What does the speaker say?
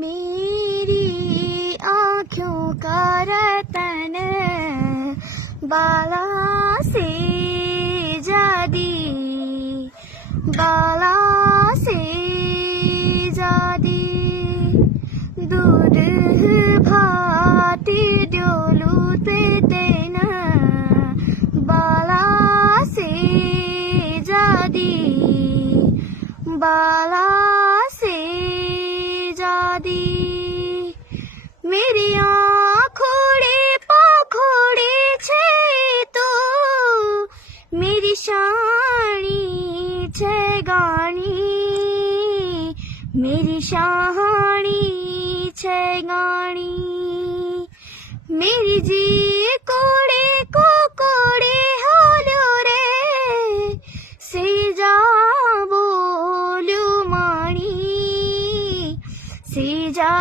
मेरी आँखों का रतन बाला से जादी बाला से जादी दूध भाती डोलूते देना बाला से जादी बाला से जादी मेरी आँखोड़े पाखोड़े छे तो मेरी शानी छे गानी मेरी शानी छे गानी मेरी जी कोड़े को कोड़े होलो रे से जा बोलू माणी से जा